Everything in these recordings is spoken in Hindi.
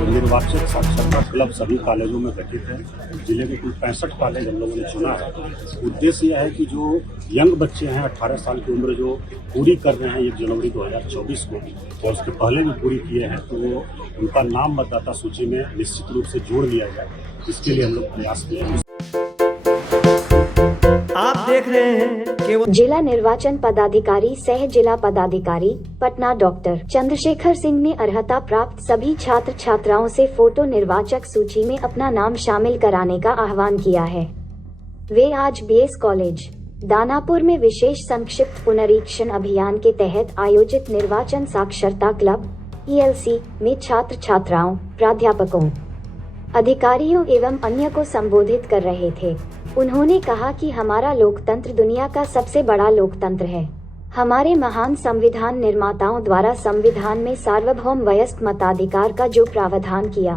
निर्वाचक साक्षरता क्लब सभी कॉलेजों में गठित है। जिले के कुल 65 कॉलेज हम लोगों ने चुना है। उद्देश्य यह है कि जो यंग बच्चे हैं 18 साल की उम्र जो पूरी कर रहे हैं 1 जनवरी 2024 को और उसके पहले भी पूरी किए हैं, तो वो उनका नाम मतदाता सूची में निश्चित रूप से जोड़ लिया जाए। इसके लिए हम लोग प्रयास किए हैं। आप देख रहे हैं केवल जिला निर्वाचन पदाधिकारी सह जिला पदाधिकारी पटना डॉक्टर चंद्रशेखर सिंह ने अर्हता प्राप्त सभी छात्र छात्राओं से फोटो निर्वाचक सूची में अपना नाम शामिल कराने का आह्वान किया है। वे आज बीएस कॉलेज दानापुर में विशेष संक्षिप्त पुनरीक्षण अभियान के तहत आयोजित निर्वाचन साक्षरता क्लब ELC में छात्र छात्राओं, प्राध्यापकों, अधिकारियों एवं अन्य को संबोधित कर रहे थे। उन्होंने कहा कि हमारा लोकतंत्र दुनिया का सबसे बड़ा लोकतंत्र है। हमारे महान संविधान निर्माताओं द्वारा संविधान में सार्वभौम वयस्क मताधिकार का जो प्रावधान किया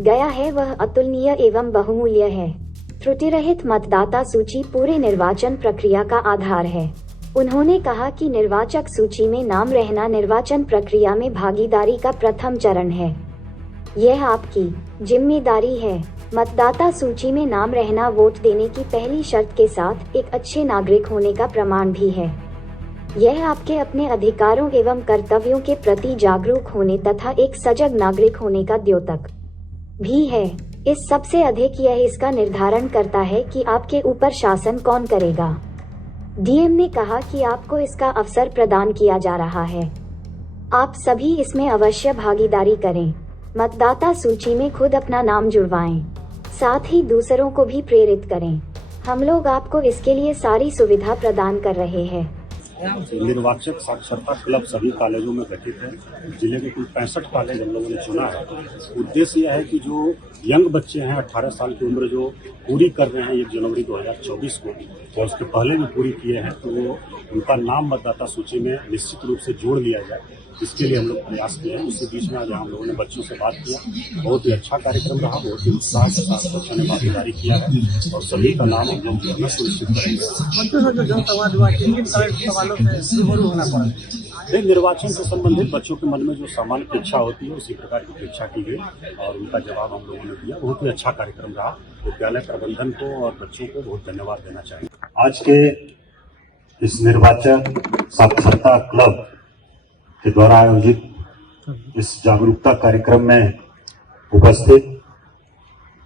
गया है वह अतुलनीय एवं बहुमूल्य है। त्रुटि रहित मतदाता सूची पूरे निर्वाचन प्रक्रिया का आधार है। उन्होंने कहा कि निर्वाचक सूची में नाम रहना निर्वाचन प्रक्रिया में भागीदारी का प्रथम चरण है। यह आपकी जिम्मेदारी है। मतदाता सूची में नाम रहना वोट देने की पहली शर्त के साथ एक अच्छे नागरिक होने का प्रमाण भी है। यह आपके अपने अधिकारों एवं कर्तव्यों के प्रति जागरूक होने तथा एक सजग नागरिक होने का द्योतक भी है। इस सबसे अधिक यह इसका निर्धारण करता है कि आपके ऊपर शासन कौन करेगा। DM ने कहा कि आपको इसका अवसर प्रदान किया जा रहा है। आप सभी इसमें अवश्य भागीदारी करें। मतदाता सूची में खुद अपना नाम जुड़वाएं, साथ ही दूसरों को भी प्रेरित करें। हम लोग आपको इसके लिए सारी सुविधा प्रदान कर रहे हैं। निर्वाचक साक्षरता क्लब सभी कॉलेजों में गठित है। जिले के कुल 65 कॉलेज हम लोगों ने चुना है। उद्देश्य यह है कि जो यंग बच्चे हैं 18 साल की उम्र जो पूरी कर रहे हैं 1 जनवरी 2024 को और उसके पहले भी पूरी किए हैं, तो वो उनका नाम मतदाता सूची में निश्चित रूप से जोड़ लिया जाए। इसके लिए हम लोग प्रयास किए हैं। उसके बीच में आज हम लोगों ने बच्चों से बात किया। बहुत ही अच्छा कार्यक्रम रहा। बहुत ही उत्साह के साथ बच्चों ने भागीदारी किया है और सभी का नाम हम लोग जोड़ना सुनिश्चित करेंगे। निर्वाचन से संबंधित बच्चों के मन में जो सामान्य इच्छा होती है उसी प्रकार की इच्छा की गई और उनका जवाब हम लोगों ने दिया। बहुत ही अच्छा कार्यक्रम रहा। विद्यालय प्रबंधन को और बच्चों को बहुत धन्यवाद देना चाहिए। आज के इस निर्वाचक साक्षरता क्लब के द्वारा आयोजित इस जागरूकता कार्यक्रम में उपस्थित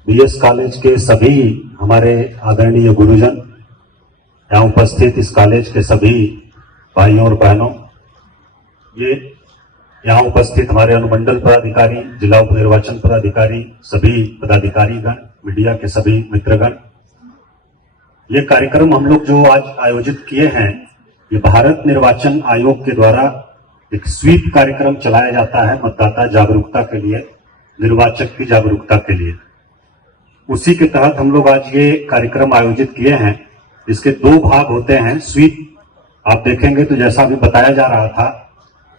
बीएस कॉलेज के सभी हमारे आदरणीय गुरुजन, यहाँ उपस्थित इस कॉलेज के सभी भाइयों और बहनों, ये यहाँ उपस्थित हमारे अनुमंडल पदाधिकारी, जिला उप निर्वाचन पदाधिकारी, सभी पदाधिकारीगण, मीडिया के सभी मित्रगण, ये कार्यक्रम हम लोग जो आज आयोजित किए हैं, ये भारत निर्वाचन आयोग के द्वारा एक स्वीप कार्यक्रम चलाया जाता है मतदाता जागरूकता के लिए, निर्वाचक की जागरूकता के लिए। उसी के तहत हम लोग आज ये कार्यक्रम आयोजित किए हैं। इसके 2 भाग होते हैं। स्वीप आप देखेंगे तो जैसा अभी बताया जा रहा था,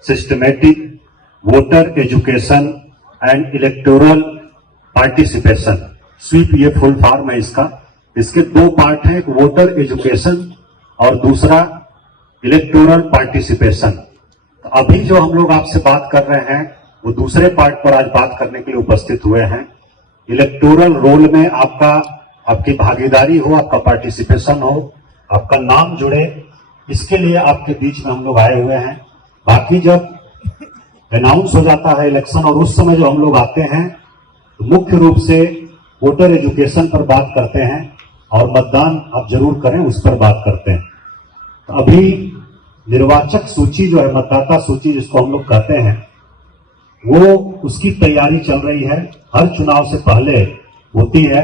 systematic voter education and electoral participation, sweep ये फुल फॉर्म है इसका। इसके 2 पार्ट हैं, एक वोटर एजुकेशन और दूसरा इलेक्टोरल पार्टिसिपेशन। तो अभी जो हम लोग आपसे बात कर रहे हैं वो दूसरे पार्ट पर आज बात करने के लिए उपस्थित हुए हैं। इलेक्टोरल रोल में आपकी भागीदारी हो, आपका पार्टिसिपेशन हो, आपका नाम जुड़े, इसके लिए आपके बीच में हम लोग आए हुए हैं। बाकी जब अनाउंस हो जाता है इलेक्शन और उस समय जो हम लोग आते हैं तो मुख्य रूप से वोटर एजुकेशन पर बात करते हैं और मतदान आप जरूर करें उस पर बात करते हैं। तो अभी निर्वाचक सूची जो है, मतदाता सूची जिसको हम लोग कहते हैं, वो उसकी तैयारी चल रही है। हर चुनाव से पहले होती है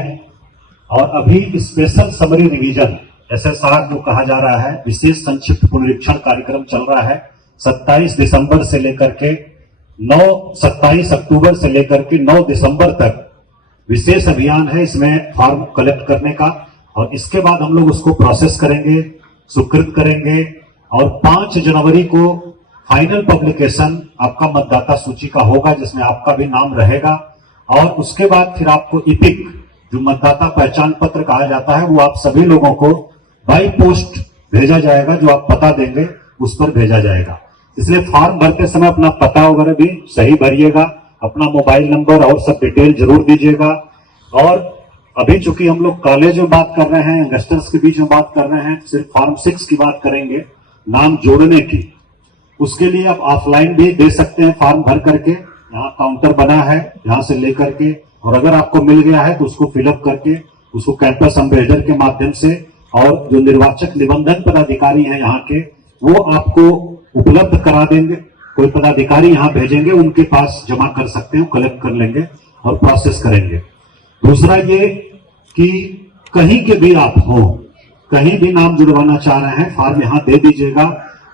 और अभी स्पेशल समरी रिवीजन SSR जो कहा जा रहा है, विशेष संक्षिप्त पुनरीक्षण कार्यक्रम चल रहा है। 27 दिसंबर से लेकर के 27 अक्टूबर से लेकर के 9 दिसंबर तक विशेष अभियान है इसमें फॉर्म कलेक्ट करने का और इसके बाद हम लोग उसको प्रोसेस करेंगे, स्वीकृत करेंगे और 5 जनवरी को फाइनल पब्लिकेशन आपका मतदाता सूची का होगा जिसमें आपका भी नाम रहेगा और उसके बाद फिर आपको इपिक जो मतदाता पहचान पत्र कहा जाता है वो आप सभी लोगों को बाई पोस्ट भेजा जाएगा। जो आप पता देंगे उस पर भेजा जाएगा। इसलिए फॉर्म भरते समय अपना पता वगैरह भी सही भरिएगा अपना मोबाइल नंबर और सब डिटेल जरूर दीजिएगा। और अभी चूंकि हम लोग कॉलेज में बात कर रहे हैं, इन्वेस्टर्स के बीच में बात कर रहे हैं, सिर्फ फॉर्म 6 की बात करेंगे, नाम जोड़ने की। उसके लिए आप ऑफलाइन भी दे सकते हैं फॉर्म भर करके, यहाँ काउंटर बना है, यहाँ से लेकर के, और अगर आपको मिल गया है तो उसको फिलअप करके उसको कैंपस एम्बेसडर के माध्यम से, और जो निर्वाचक निबंधन पदाधिकारी हैं यहाँ के, वो आपको उपलब्ध करा देंगे। कोई पदाधिकारी यहाँ भेजेंगे, उनके पास जमा कर सकते हैं, कलेक्ट कर लेंगे और प्रोसेस करेंगे। दूसरा ये कि कहीं के भी आप हो, कहीं भी नाम जुड़वाना चाह रहे हैं, फॉर्म यहाँ दे दीजिएगा।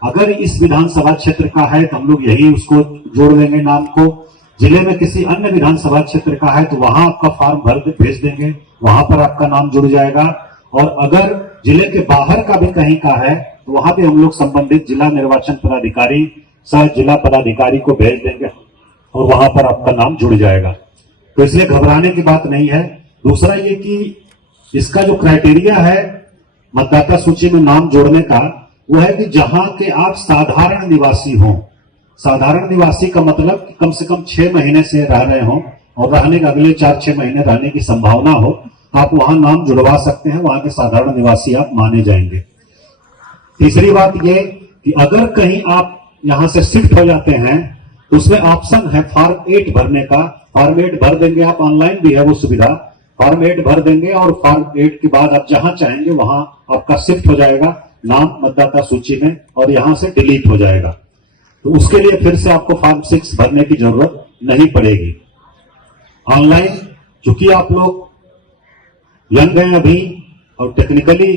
अगर इस विधानसभा क्षेत्र का है तो हम लोग यही उसको जोड़ लेंगे नाम को। जिले में किसी अन्य विधानसभा क्षेत्र का है तो वहां आपका फॉर्म भेज देंगे, वहां पर आपका नाम जुड़ जाएगा। और अगर जिले के बाहर का भी कहीं का है तो वहां भी हम लोग संबंधित जिला निर्वाचन पदाधिकारी सह जिला पदाधिकारी को भेज देंगे और वहां पर आपका नाम जुड़ जाएगा। तो इसलिए घबराने की बात नहीं है। दूसरा ये कि इसका जो क्राइटेरिया है मतदाता सूची में नाम जोड़ने का, वो है कि जहां के आप साधारण निवासी हों। साधारण निवासी का मतलब कि कम से कम 6 महीने से रह रहे हों और रहने के अगले 4-6 महीने रहने की संभावना हो, तो आप वहां नाम जुड़वा सकते हैं, वहां के साधारण निवासी आप माने जाएंगे। तीसरी बात ये कि अगर कहीं आप यहां से शिफ्ट हो जाते हैं तो उसमें ऑप्शन है फॉर्म 8 भरने का। फॉर्म 8 भर देंगे आप, ऑनलाइन भी है वो सुविधा। फॉर्म 8 भर देंगे और फॉर्म 8 के बाद आप जहां चाहेंगे वहां आपका शिफ्ट हो जाएगा नाम मतदाता सूची में, और यहां से डिलीट हो जाएगा। तो उसके लिए फिर से आपको फॉर्म 6 भरने की जरूरत नहीं पड़ेगी। ऑनलाइन चूंकि आप लोग यंग हैं अभी और टेक्निकली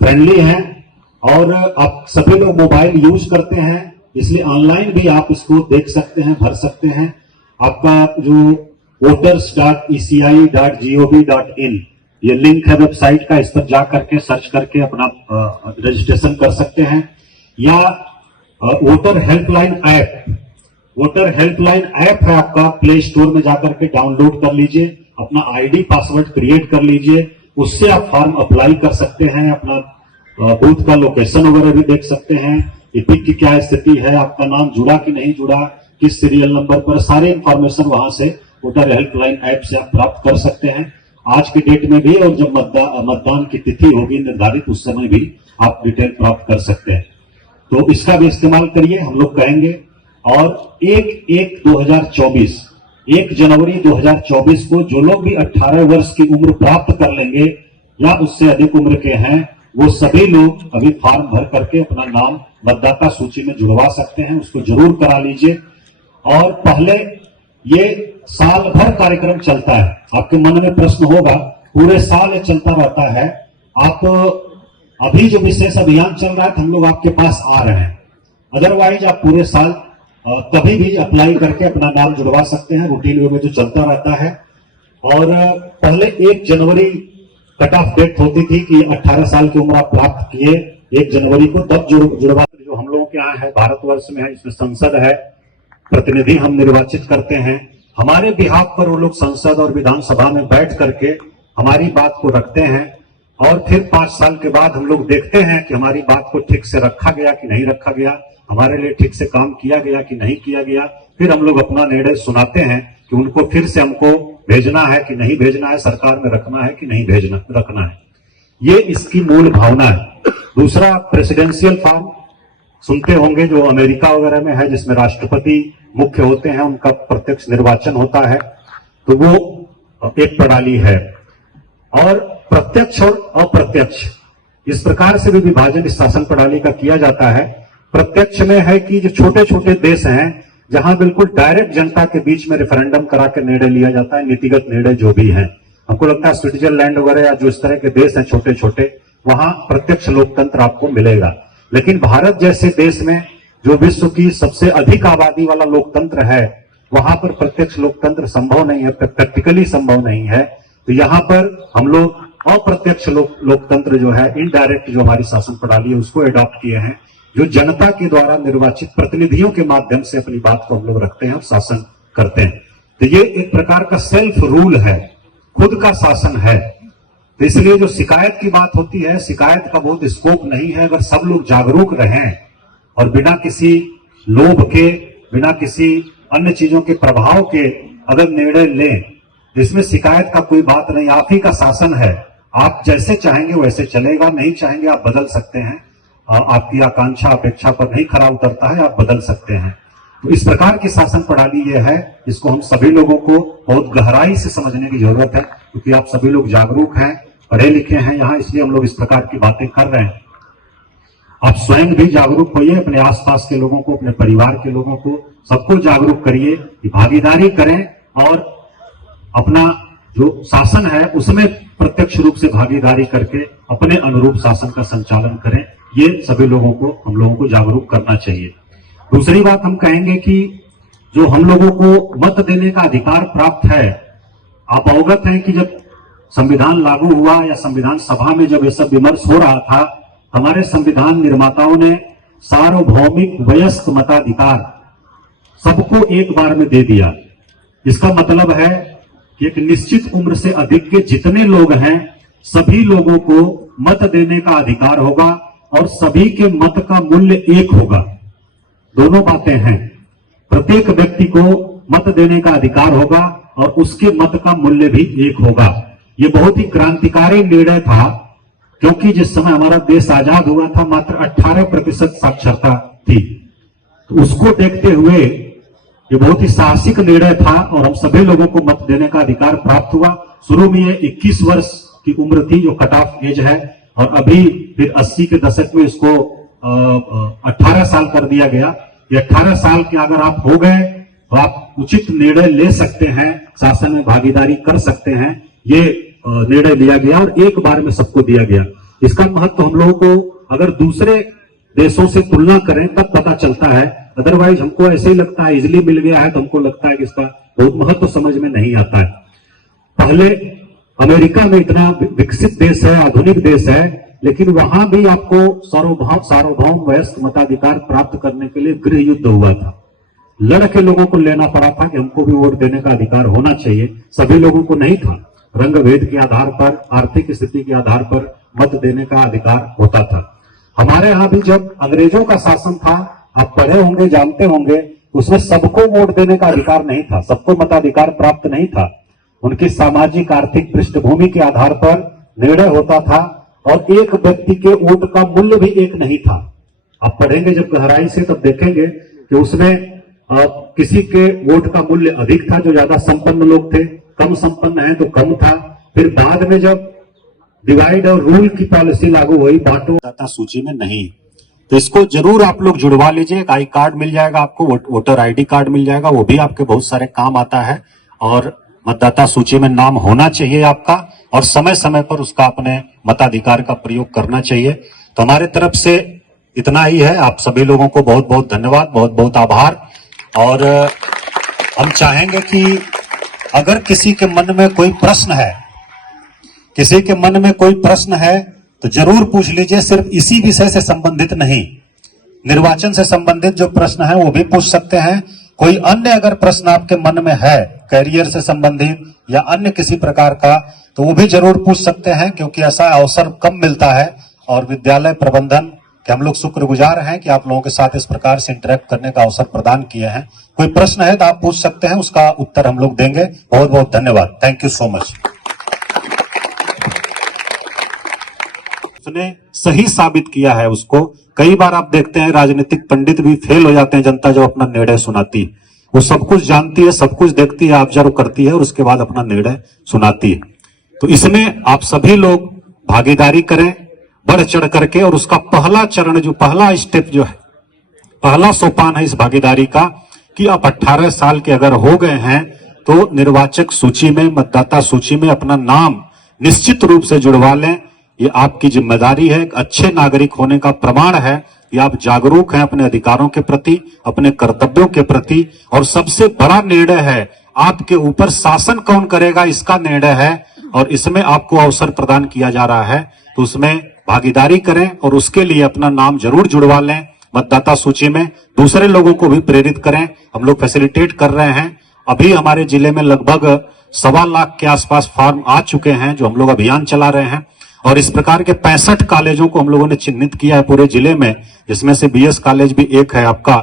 फ्रेंडली हैं और आप सभी लोग मोबाइल यूज करते हैं, इसलिए ऑनलाइन भी आप इसको देख सकते हैं, भर सकते हैं। आपका जो voters.eci.gov.in ये लिंक है वेबसाइट का, इस पर जा करके सर्च करके अपना रजिस्ट्रेशन कर सकते हैं। या voter helpline app, voter helpline app है आपका, प्ले स्टोर में जाकर के डाउनलोड कर लीजिए, अपना आईडी पासवर्ड क्रिएट कर लीजिए, उससे आप फॉर्म अप्लाई कर सकते हैं। अपना बूथ का लोकेशन वगैरह भी देख सकते हैं, इपिक की क्या स्थिति है, आपका नाम जुड़ा कि नहीं जुड़ा, किस सीरियल नंबर पर, सारे इंफॉर्मेशन वहां से वोटर हेल्पलाइन ऐप से आप प्राप्त कर सकते हैं। आज के डेट में भी, और जब मतदान की तिथि होगी निर्धारित उस समय भी आप डिटेल प्राप्त कर सकते हैं। तो इसका भी इस्तेमाल करिए, हम लोग कहेंगे। और 1 जनवरी 2024 को जो लोग भी 18 वर्ष की उम्र प्राप्त कर लेंगे या उससे अधिक उम्र के हैं, वो सभी लोग अभी फॉर्म भर करके अपना नाम मतदाता सूची में जुड़वा सकते हैं। उसको जरूर करा लीजिए। और पहले ये साल भर कार्यक्रम चलता है। आपके मन में प्रश्न होगा, पूरे साल ये चलता रहता है, आप अभी जो विशेष अभियान चल रहा है तो हम लोग आपके पास आ रहे हैं, अदरवाइज आप पूरे साल कभी भी अप्लाई करके अपना नाम जुड़वा सकते हैं, रूटीन वे में जो चलता रहता है। और पहले 1 जनवरी कट ऑफ डेट होती थी कि 18 साल की उम्र आप प्राप्त किए 1 जनवरी को, तब जुड़वा। जो हम लोगों के यहाँ है, भारतवर्ष में है, इसमें संसद है, प्रतिनिधि हम निर्वाचित करते हैं। हमारे बिहाफ पर वो लोग संसद और विधानसभा में बैठ करके हमारी बात को रखते हैं, और फिर 5 साल के बाद हम लोग देखते हैं कि हमारी बात को ठीक से रखा गया कि नहीं रखा गया, हमारे लिए ठीक से काम किया गया कि नहीं किया गया। फिर हम लोग अपना निर्णय सुनाते हैं कि उनको फिर से हमको भेजना है कि नहीं भेजना है, सरकार में रखना है कि नहीं रखना है। ये इसकी मूल भावना है। दूसरा, प्रेसिडेंशियल फॉर्म सुनते होंगे जो अमेरिका वगैरह में है, जिसमें राष्ट्रपति मुख्य होते हैं, उनका प्रत्यक्ष निर्वाचन होता है, तो वो एक प्रणाली है। और प्रत्यक्ष और अप्रत्यक्ष इस प्रकार से भी विभाजन इस शासन प्रणाली का किया जाता है। प्रत्यक्ष में है कि जो छोटे छोटे देश हैं, जहां बिल्कुल डायरेक्ट जनता के बीच में रेफरेंडम करा के निर्णय लिया जाता है, नीतिगत निर्णय जो भी है। हमको लगता है स्विट्जरलैंड वगैरह या जो इस तरह के देश हैं छोटे छोटे, वहां प्रत्यक्ष लोकतंत्र आपको मिलेगा। लेकिन भारत जैसे देश में जो विश्व की सबसे अधिक आबादी वाला लोकतंत्र है, वहां पर प्रत्यक्ष लोकतंत्र संभव नहीं है, प्रैक्टिकली संभव नहीं है। तो यहां पर हम लोग अप्रत्यक्ष लोकतंत्र जो है, इनडायरेक्ट जो हमारी शासन प्रणाली है, उसको एडॉप्ट किए हैं, जो जनता के द्वारा निर्वाचित प्रतिनिधियों के माध्यम से अपनी बात को हम लोग रखते हैं और शासन करते हैं। तो ये एक प्रकार का सेल्फ रूल है, खुद का शासन है। तो इसलिए जो शिकायत की बात होती है, शिकायत का बहुत स्कोप नहीं है। अगर सब लोग जागरूक रहें और बिना किसी लोभ के, बिना किसी अन्य चीजों के प्रभाव के अगर निर्णय लें, इसमें शिकायत का कोई बात नहीं। आप ही का शासन है, आप जैसे चाहेंगे वैसे चलेगा, नहीं चाहेंगे आप बदल सकते हैं। आपकी आकांक्षा अपेक्षा पर नहीं खरा उतरता है, आप बदल सकते हैं। तो इस प्रकार की शासन प्रणाली ये है, इसको हम सभी लोगों को बहुत गहराई से समझने की जरूरत है, क्योंकि आप सभी लोग जागरूक हैं, पढ़े लिखे हैं यहाँ, इसलिए हम लोग इस प्रकार की बातें कर रहे हैं। आप स्वयं भी जागरूक होइए, अपने आसपास के लोगों को, अपने परिवार के लोगों को, सबको जागरूक करिए कि भागीदारी करें और अपना जो शासन है उसमें प्रत्यक्ष रूप से भागीदारी करके अपने अनुरूप शासन का संचालन करें। ये सभी लोगों को, हम लोगों को जागरूक करना चाहिए। दूसरी बात हम कहेंगे कि जो हम लोगों को मत देने का अधिकार प्राप्त है, आप अवगत हैं कि जब संविधान लागू हुआ या संविधान सभा में जब ये सब विमर्श हो रहा था, हमारे संविधान निर्माताओं ने सार्वभौमिक वयस्क मताधिकार सबको एक बार में दे दिया। इसका मतलब है कि एक निश्चित उम्र से अधिक के जितने लोग हैं, सभी लोगों को मत देने का अधिकार होगा और सभी के मत का मूल्य एक होगा। दोनों बातें हैं, प्रत्येक व्यक्ति को मत देने का अधिकार होगा और उसके मत का मूल्य भी एक होगा। ये बहुत ही क्रांतिकारी निर्णय था, क्योंकि जिस समय हमारा देश आजाद हुआ था मात्र 18% साक्षरता थी। तो उसको देखते हुए ये बहुत ही साहसिक निर्णय था और हम सभी लोगों को मत देने का अधिकार प्राप्त हुआ। शुरू में ये 21 वर्ष की उम्र थी जो कट ऑफ एज है, और अभी फिर 80 के दशक में इसको 18 साल कर दिया गया। ये 18 साल के अगर आप हो गए तो आप उचित निर्णय ले सकते हैं, शासन में भागीदारी कर सकते हैं। ये निर्णय लिया गया और एक बार में सबको दिया गया। इसका महत्व हम लोगों को अगर दूसरे देशों से तुलना करें तब पता चलता है, अदरवाइज हमको ऐसे ही लगता है इजिली मिल गया है, तो हमको लगता है कि इसका बहुत महत्व समझ में नहीं आता है। पहले अमेरिका में इतना विकसित देश है, आधुनिक देश है, लेकिन वहां भी आपको सार्वभौम वयस्क मताधिकार प्राप्त करने के लिए गृह युद्ध हुआ था। लड़के लोगों को लेना पड़ा था कि हमको भी वोट देने का अधिकार होना चाहिए। सभी लोगों को नहीं था, रंग भेद के आधार पर, आर्थिक स्थिति के आधार पर मत देने का अधिकार होता था। हमारे यहाँ भी जब अंग्रेजों का शासन था, आप पढ़े होंगे, जानते होंगे, उसमें सबको वोट देने का अधिकार नहीं था, सबको मताधिकार प्राप्त नहीं था। उनकी सामाजिक आर्थिक पृष्ठभूमि के आधार पर निर्णय होता था और एक व्यक्ति के वोट का मूल्य भी एक नहीं था। आप पढ़ेंगे जब गहराई से तब देखेंगे कि उसमें किसी के वोट का मूल्य अधिक था जो ज्यादा संपन्न लोग थे, कम संपन्न है तो कम था। फिर बाद में जब डिवाइड और रूल की पॉलिसी लागू हुई, बांटो मतदाता सूची में नहीं, तो इसको जरूर आप लोग जुड़वा लीजिए। एक आई कार्ड मिल जाएगा आपको, वोटर आईडी कार्ड मिल जाएगा, वो भी आपके बहुत सारे काम आता है। और मतदाता सूची में नाम होना चाहिए आपका, और समय समय पर उसका अपने मताधिकार का प्रयोग करना चाहिए। तो हमारे तरफ से इतना ही है। आप सभी लोगों को बहुत बहुत धन्यवाद, बहुत बहुत आभार। और हम चाहेंगे कि अगर किसी के मन में कोई प्रश्न है, किसी के मन में कोई प्रश्न है तो जरूर पूछ लीजिए। सिर्फ इसी विषय से संबंधित नहीं, निर्वाचन से संबंधित जो प्रश्न है वो भी पूछ सकते हैं। कोई अन्य अगर प्रश्न आपके मन में है, कैरियर से संबंधित या अन्य किसी प्रकार का, तो वो भी जरूर पूछ सकते हैं, क्योंकि ऐसा अवसर कम मिलता है। और विद्यालय प्रबंधन के हम लोग शुक्रगुजार हैं कि आप लोगों के साथ इस प्रकार से इंटरेक्ट करने का अवसर प्रदान किए हैं। कोई प्रश्न है तो आप पूछ सकते हैं, उसका उत्तर हम लोग देंगे। बहुत बहुत धन्यवाद, थैंक यू सो मच। उसने सही साबित किया है उसको। कई बार आप देखते हैं राजनीतिक पंडित भी फेल हो जाते हैं, जनता जब अपना निर्णय सुनाती है। वो सब कुछ जानती है, सब कुछ देखती है, ऑब्जर्व करती है और उसके बाद अपना निर्णय सुनाती है। तो इसमें आप सभी लोग भागीदारी करें बढ़ चढ़ करके। और उसका पहला चरण, जो पहला स्टेप जो है, पहला सोपान है इस भागीदारी का, कि आप 18 साल के अगर हो गए हैं तो निर्वाचक सूची में, मतदाता सूची में अपना नाम निश्चित रूप से जुड़वा लें। ये आपकी जिम्मेदारी है, एक अच्छे नागरिक होने का प्रमाण है कि आप जागरूक हैं अपने अधिकारों के प्रति, अपने कर्तव्यों के प्रति। और सबसे बड़ा निर्णय है, आपके ऊपर शासन कौन करेगा इसका निर्णय है, और इसमें आपको अवसर प्रदान किया जा रहा है। तो उसमें भागीदारी करें और उसके लिए अपना नाम जरूर जुड़वा लें मतदाता सूची में। दूसरे लोगों को भी प्रेरित करें, हम लोग फैसिलिटेट कर रहे हैं। अभी हमारे जिले में लगभग 1.25 लाख के आसपास फॉर्म आ चुके हैं, जो हम लोग अभियान चला रहे हैं। और इस प्रकार के 65 कॉलेजों को हम लोगों ने चिन्हित किया है पूरे जिले में, जिसमें से बीएस कॉलेज भी एक है आपका।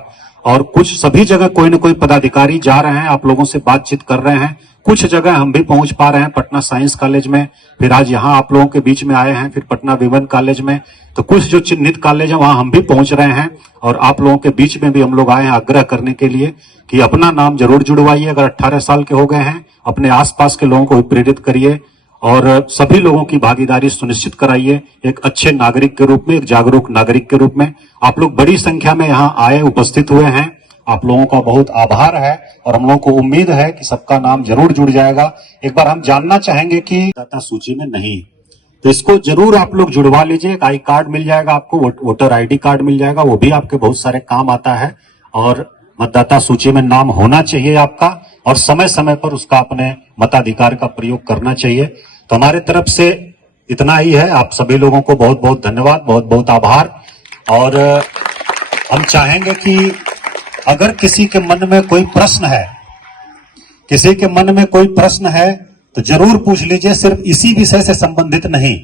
और कुछ सभी जगह कोई न कोई पदाधिकारी जा रहे हैं, आप लोगों से बातचीत कर रहे हैं। कुछ जगह हम भी पहुंच पा रहे हैं, पटना साइंस कॉलेज में, फिर आज यहाँ आप लोगों के बीच में आए हैं, फिर पटना विमन कॉलेज में। तो कुछ जो चिन्हित कॉलेज है वहां हम भी पहुंच रहे हैं और आप लोगों के बीच में भी हम लोग आए हैं आग्रह करने के लिए कि अपना नाम जरूर जुड़वाइए। अगर 18 साल के हो गए हैं, अपने आसपास के लोगों को भी प्रेरित करिए और सभी लोगों की भागीदारी सुनिश्चित कराइए। एक अच्छे नागरिक के रूप में, एक जागरूक नागरिक के रूप में आप लोग बड़ी संख्या में यहाँ आए, उपस्थित हुए हैं। आप लोगों का बहुत आभार है और हम लोगों को उम्मीद है कि सबका नाम जरूर जुड़ जाएगा। एक बार हम जानना चाहेंगे कि मतदाता सूची में नहीं, तो इसको जरूर आप लोग जुड़वा लीजिए। एक आई कार्ड मिल जाएगा आपको, वोटर आईडी कार्ड मिल जाएगा, वो भी आपके बहुत सारे काम आता है। और मतदाता सूची में नाम होना चाहिए आपका और समय समय पर उसका अपने मताधिकार का प्रयोग करना चाहिए। तो हमारे तरफ से इतना ही है। आप सभी लोगों को बहुत बहुत धन्यवाद, बहुत बहुत आभार। और हम चाहेंगे कि अगर किसी के मन में कोई प्रश्न है, किसी के मन में कोई प्रश्न है तो जरूर पूछ लीजिए। सिर्फ इसी विषय से संबंधित नहीं,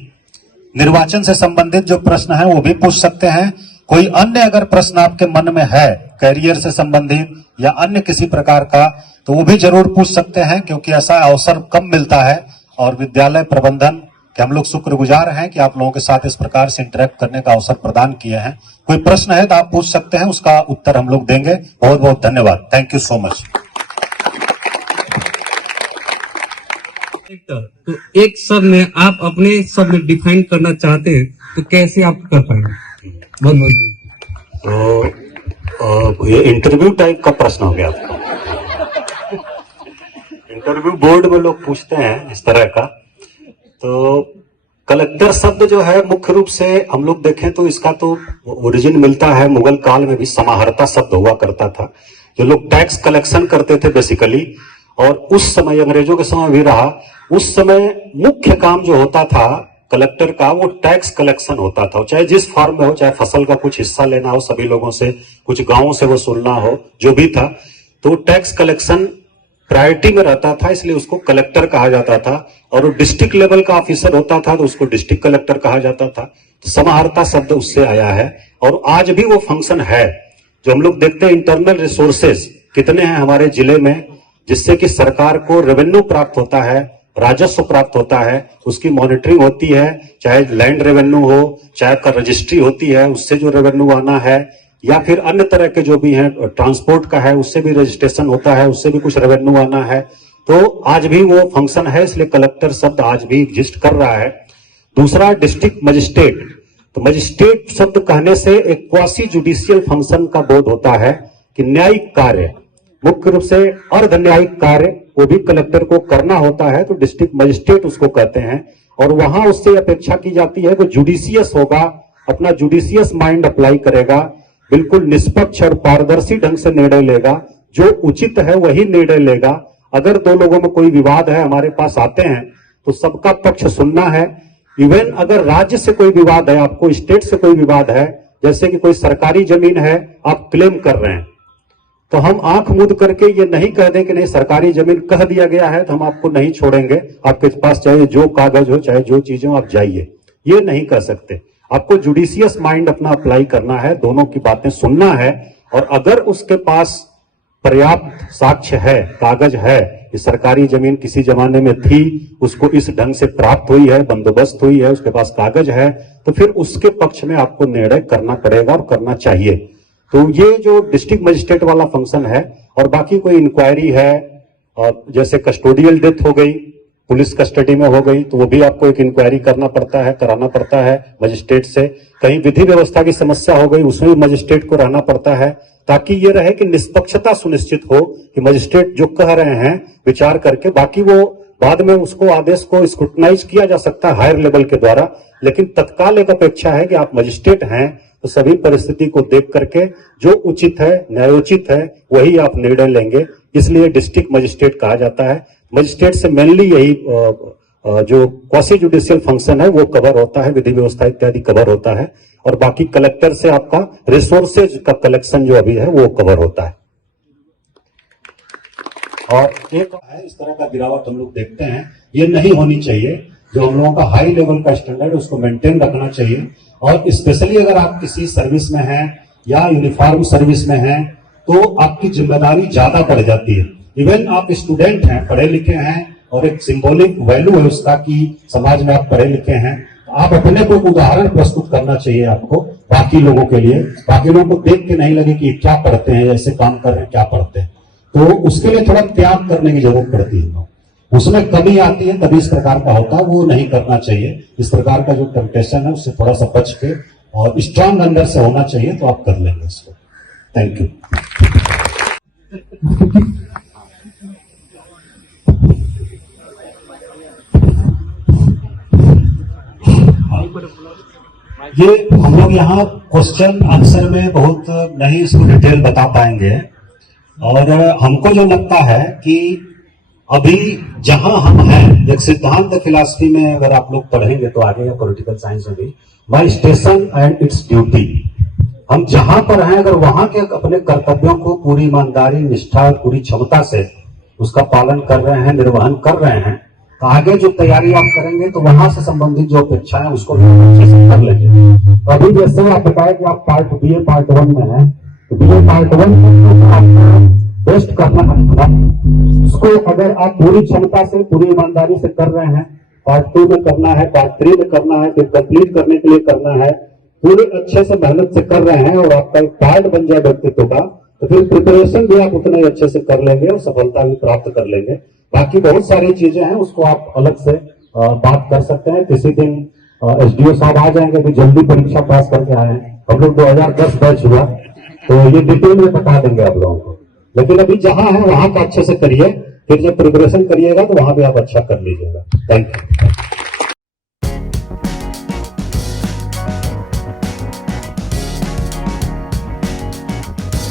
निर्वाचन से संबंधित जो प्रश्न है वो भी पूछ सकते हैं। कोई अन्य अगर प्रश्न आपके मन में है, कैरियर से संबंधित या अन्य किसी प्रकार का, तो वो भी जरूर पूछ सकते हैं, क्योंकि ऐसा अवसर कम मिलता है। और विद्यालय प्रबंधन के हम लोग शुक्रगुजार हैं कि आप लोगों के साथ इस प्रकार से इंटरेक्ट करने का अवसर प्रदान किए हैं। कोई प्रश्न है तो आप पूछ सकते हैं, उसका उत्तर हम लोग देंगे। बहुत बहुत धन्यवाद, थैंक यू सो मच। तो एक शब्द में आप अपने शब्द में डिफाइन करना चाहते हैं तो कैसे आप कर पाएंगे? बहुत बहुत तो ये इंटरव्यू टाइप का प्रश्न हो गया आपका। इंटरव्यू बोर्ड में लोग पूछते हैं इस तरह का। तो कलेक्टर शब्द जो है मुख्य रूप से हम लोग देखें तो इसका तो ओरिजिन मिलता है, मुगल काल में भी समाहर्ता शब्द हुआ करता था। जो लोग टैक्स कलेक्शन करते थे बेसिकली, और उस समय अंग्रेजों के समय भी रहा, उस समय मुख्य काम जो होता था कलेक्टर का वो टैक्स कलेक्शन होता था। चाहे जिस फॉर्म में हो, चाहे फसल का कुछ हिस्सा लेना हो सभी लोगों से, कुछ गांवों से वसूलना हो, जो भी था, तो टैक्स कलेक्शन प्रायोरिटी में रहता था, इसलिए उसको कलेक्टर कहा जाता था। और वो डिस्ट्रिक्ट लेवल का ऑफिसर होता था तो उसको डिस्ट्रिक्ट कलेक्टर कहा जाता था। तो समाहर्ता शब्द उससे आया है और आज भी वो फंक्शन है। जो हम लोग देखते हैं इंटरनल रिसोर्सेज कितने हैं हमारे जिले में, जिससे कि सरकार को रेवेन्यू प्राप्त होता है, राजस्व प्राप्त होता है, उसकी मॉनिटरिंग होती है। चाहे लैंड रेवेन्यू हो, चाहे का रजिस्ट्री होती है, उससे जो रेवेन्यू आना है, या फिर अन्य तरह के जो भी हैं, ट्रांसपोर्ट का है उससे भी रजिस्ट्रेशन होता है, उससे भी कुछ रेवेन्यू आना है। तो आज भी वो फंक्शन है, इसलिए कलेक्टर शब्द आज भी एग्जिस्ट कर रहा है। दूसरा डिस्ट्रिक्ट मजिस्ट्रेट, तो मजिस्ट्रेट शब्द कहने से एक क्वासी जुडिशियल फंक्शन का बोध होता है कि न्यायिक कार्य, मुख्य रूप से अर्ध न्यायिक कार्य वो भी कलेक्टर को करना होता है, तो डिस्ट्रिक्ट मजिस्ट्रेट उसको कहते हैं। और वहां उससे अपेक्षा की जाती है कि जुडिशियस होगा, अपना जुडिशियस माइंड अप्लाई करेगा, बिल्कुल निष्पक्ष और पारदर्शी ढंग से निर्णय लेगा, जो उचित है वही निर्णय लेगा। अगर दो लोगों में कोई विवाद है, हमारे पास आते हैं तो सबका पक्ष सुनना है। इवन अगर राज्य से कोई विवाद है, आपको स्टेट से कोई विवाद है, जैसे कि कोई सरकारी जमीन है आप क्लेम कर रहे हैं, तो हम आंख मूंद करके ये नहीं कह दें कि नहीं सरकारी जमीन कह दिया गया है तो हम आपको नहीं छोड़ेंगे, आपके पास चाहे जो कागज हो, चाहे जो चीजें हो, आप जाइए, ये नहीं कह सकते। आपको जुडिशियस माइंड अपना अप्लाई करना है, दोनों की बातें सुनना है। और अगर उसके पास पर्याप्त साक्ष्य है, कागज है कि सरकारी जमीन किसी जमाने में थी, उसको इस ढंग से प्राप्त हुई है, बंदोबस्त हुई है, उसके पास कागज है, तो फिर उसके पक्ष में आपको निर्णय करना पड़ेगा और करना चाहिए। तो ये जो डिस्ट्रिक्ट मजिस्ट्रेट वाला फंक्शन है। और बाकी कोई इंक्वायरी है, और जैसे कस्टोडियल डेथ हो गई, पुलिस कस्टडी में हो गई, तो वो भी आपको एक इंक्वायरी करना पड़ता है, कराना पड़ता है मजिस्ट्रेट से। कहीं विधि व्यवस्था की समस्या हो गई, उसमें भी मजिस्ट्रेट को रहना पड़ता है, ताकि ये रहे कि निष्पक्षता सुनिश्चित हो कि मजिस्ट्रेट जो कह रहे हैं विचार करके, बाकी वो बाद में उसको आदेश को स्क्रूटनाइज किया जा सकता है हायर लेवल के द्वारा, लेकिन तत्काल एक अपेक्षा है कि आप मजिस्ट्रेट हैं तो सभी परिस्थिति को देख करके जो उचित है, न्यायोचित है, वही आप निर्णय लेंगे। इसलिए डिस्ट्रिक्ट मजिस्ट्रेट कहा जाता है। मजिस्ट्रेट से मेनली यही जो क्वासी जुडिशियल फंक्शन है वो कवर होता है, विधि व्यवस्था इत्यादि कवर होता है। और बाकी कलेक्टर से आपका रिसोर्सेज का कलेक्शन जो अभी है वो कवर होता है। और एक है इस तरह का गिरावट हम लोग देखते हैं, ये नहीं होनी चाहिए। जो हम लोगों का हाई लेवल का स्टैंडर्ड उसको मेंटेन रखना चाहिए। और स्पेशली अगर आप किसी सर्विस में हैं या यूनिफॉर्म सर्विस में हैं तो आपकी जिम्मेदारी ज्यादा बढ़ जाती है। इवन आप स्टूडेंट हैं, पढ़े लिखे हैं, और एक सिंबॉलिक वैल्यू है उसका कि समाज में आप पढ़े लिखे हैं, आप अपने को उदाहरण प्रस्तुत करना चाहिए आपको बाकी लोगों के लिए। बाकी लोगों को देख के नहीं लगे कि क्या पढ़ते हैं, ऐसे काम कर रहे हैं, क्या पढ़ते हैं। तो उसके लिए थोड़ा त्याग करने की जरूरत पड़ती है, उसमें कमी आती है, तभी इस प्रकार का होता है, वो नहीं करना चाहिए। इस प्रकार का जो टेम्पटेशन है उससे थोड़ा सा बच के और स्ट्रांग अंदर से होना चाहिए, तो आप कर लेंगे इसको। Thank you. ये हम लोग यहाँ क्वेश्चन आंसर में बहुत नहीं इसको डिटेल बता पाएंगे, और हमको जो लगता है कि अभी जहां हम हैं, एक सिद्धांत फिलॉसफी में अगर आप लोग पढ़ेंगे तो आगे या पॉलिटिकल साइंस में भी, माई स्टेशन एंड इट्स ड्यूटी, हम जहां पर हैं अगर वहां के अपने कर्तव्यों को पूरी ईमानदारी, निष्ठा और पूरी क्षमता से उसका पालन कर रहे हैं, निर्वहन कर रहे हैं, तो आगे जो तैयारी आप करेंगे तो वहां से संबंधित जो अपेक्षा है उसको भी अच्छे से कर लेंगे। तो अभी जैसे आप बताए कि आप पार्ट बी ए पार्ट 1 में हैं, तो बी ए पार्ट 1 में आपको बेस्ट करना है, उसको अगर आप पूरी क्षमता से, पूरी ईमानदारी से कर रहे हैं, पार्ट 2 में करना है, पार्ट 3 में करना है, फिर कंप्लीट करने के लिए करना है, पूरे अच्छे से मेहनत से कर रहे हैं और आपका एक पार्ट बन जाए व्यक्तित्व का, तो फिर प्रिपरेशन भी आप उतना ही अच्छे से कर लेंगे और सफलता भी प्राप्त कर लेंगे। बाकी बहुत सारी चीजें हैं, उसको आप अलग से बात कर सकते हैं। किसी दिन SDO साहब आ जाएंगे कि जल्दी परीक्षा पास करके आए हैं, हम लोग 2010 बैच हुआ, तो ये डिटेल में बता देंगे आप लोगों को। लेकिन अभी जहां है वहां का अच्छे से करिए, फिर जब प्रिपरेशन करिएगा तो वहां भी आप अच्छा कर लीजिएगा। Thank you.